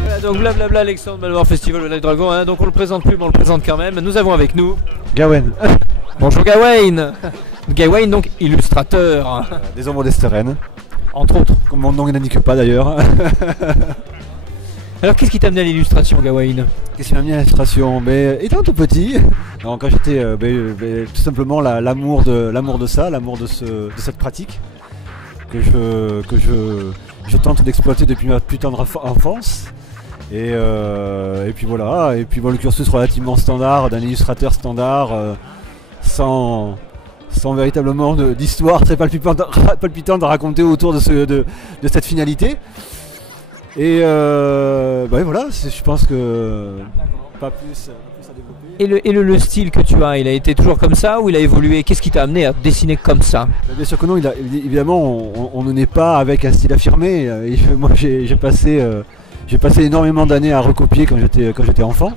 Voilà, donc blablabla Alexandre Manoir Festival de Night Dragon, hein, donc on le présente plus mais on le présente quand même. Nous avons avec nous Gawain. Bonjour Gawain. Gawain donc illustrateur Des ombres d'Esteren, entre autres. comme mon nom n'indique pas d'ailleurs. Alors qu'est-ce qui t'a amené à l'illustration Gawain? Qu'est-ce qui m'a mis à l'illustration? Étant tout petit, donc, quand j'étais tout simplement l'amour de ça, l'amour de cette pratique que je tente d'exploiter depuis ma plus tendre enfance. Et puis voilà, et puis bon, le cursus relativement standard d'un illustrateur standard, sans véritablement d'histoire très palpitante à raconter autour de cette finalité. Et voilà, je pense que pas plus à développer. Et le style que tu as, il a été toujours comme ça ou il a évolué? Qu'est-ce qui t'a amené à dessiner comme ça? Bien sûr que non, évidemment on ne naît pas avec un style affirmé. Moi j'ai passé énormément d'années à recopier quand j'étais enfant.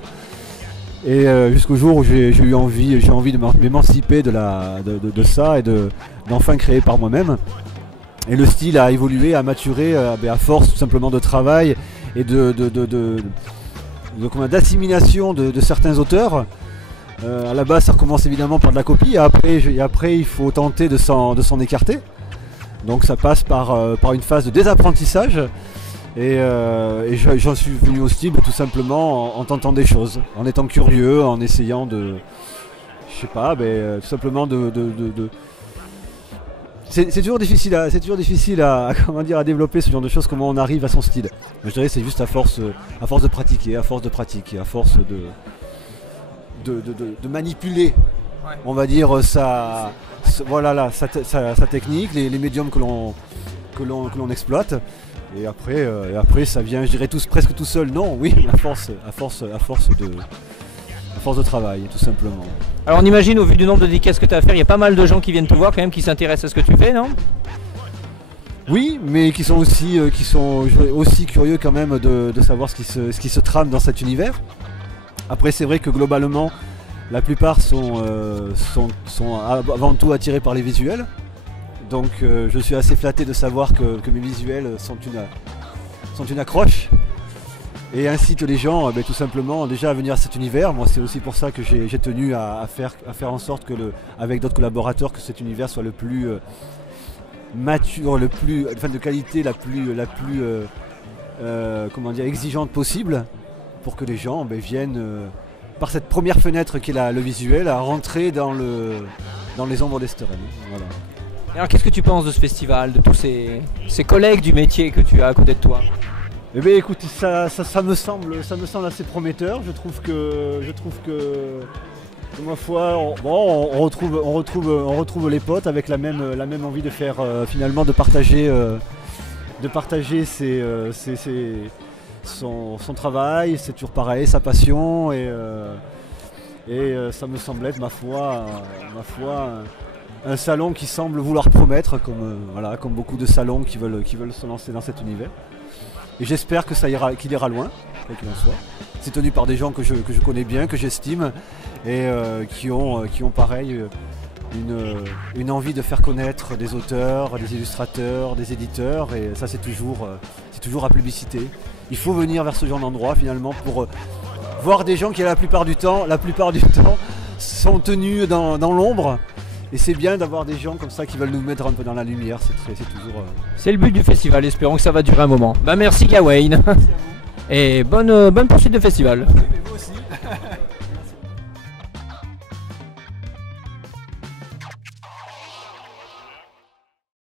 Et jusqu'au jour où j'ai envie de m'émanciper de ça et d'enfin créer par moi-même. Et le style a évolué, a maturé à force tout simplement de travail et d'assimilation de certains auteurs. À la base ça recommence évidemment par de la copie et après il faut tenter de s'en écarter. Donc ça passe par une phase de désapprentissage. Et j'en suis venu au style tout simplement en tentant des choses, en étant curieux, en essayant tout simplement C'est toujours difficile à développer ce genre de choses, comment on arrive à son style. Mais je dirais que c'est juste à force de pratiquer, à force de manipuler, on va dire, sa technique, les médiums que l'on exploite. Et après ça vient, je dirais presque tout seul. Non, oui, à force de travail, tout simplement. Alors on imagine au vu du nombre de dédicaces que tu as à faire, il y a pas mal de gens qui viennent te voir quand même, qui s'intéressent à ce que tu fais, non? Oui, mais qui sont aussi curieux quand même de savoir ce qui se trame dans cet univers. Après c'est vrai que globalement, la plupart sont avant tout attirés par les visuels. Donc je suis assez flatté de savoir que mes visuels sont une accroche et incitent les gens tout simplement déjà à venir à cet univers. Moi c'est aussi pour ça que j'ai tenu à faire en sorte que avec d'autres collaborateurs que cet univers soit le plus mature, de qualité la plus exigeante possible, pour que les gens viennent par cette première fenêtre qui est le visuel à rentrer dans les ombres d'Esteren. Voilà. Alors qu'est-ce que tu penses de ce festival, de tous ces collègues du métier que tu as à côté de toi? Eh bien écoute, ça me semble assez prometteur. Je trouve que ma foi, on retrouve les potes avec la même envie de faire finalement de partager son travail. C'est toujours pareil, sa passion et ça me semble être ma foi un salon qui semble vouloir promettre, comme beaucoup de salons qui veulent se lancer dans cet univers. Et j'espère qu'il ira loin, quoi qu'il en soit. C'est tenu par des gens que je connais bien, que j'estime, et qui ont pareil une envie de faire connaître des auteurs, des illustrateurs, des éditeurs, et ça c'est toujours à plébisciter. Il faut venir vers ce genre d'endroit finalement pour voir des gens qui la plupart du temps sont tenus dans l'ombre. Et c'est bien d'avoir des gens comme ça qui veulent nous mettre un peu dans la lumière, c'est toujours... C'est le but du festival, espérons que ça va durer un moment. Merci Gawain. Et bonne poursuite de festival. Oui, mais vous aussi.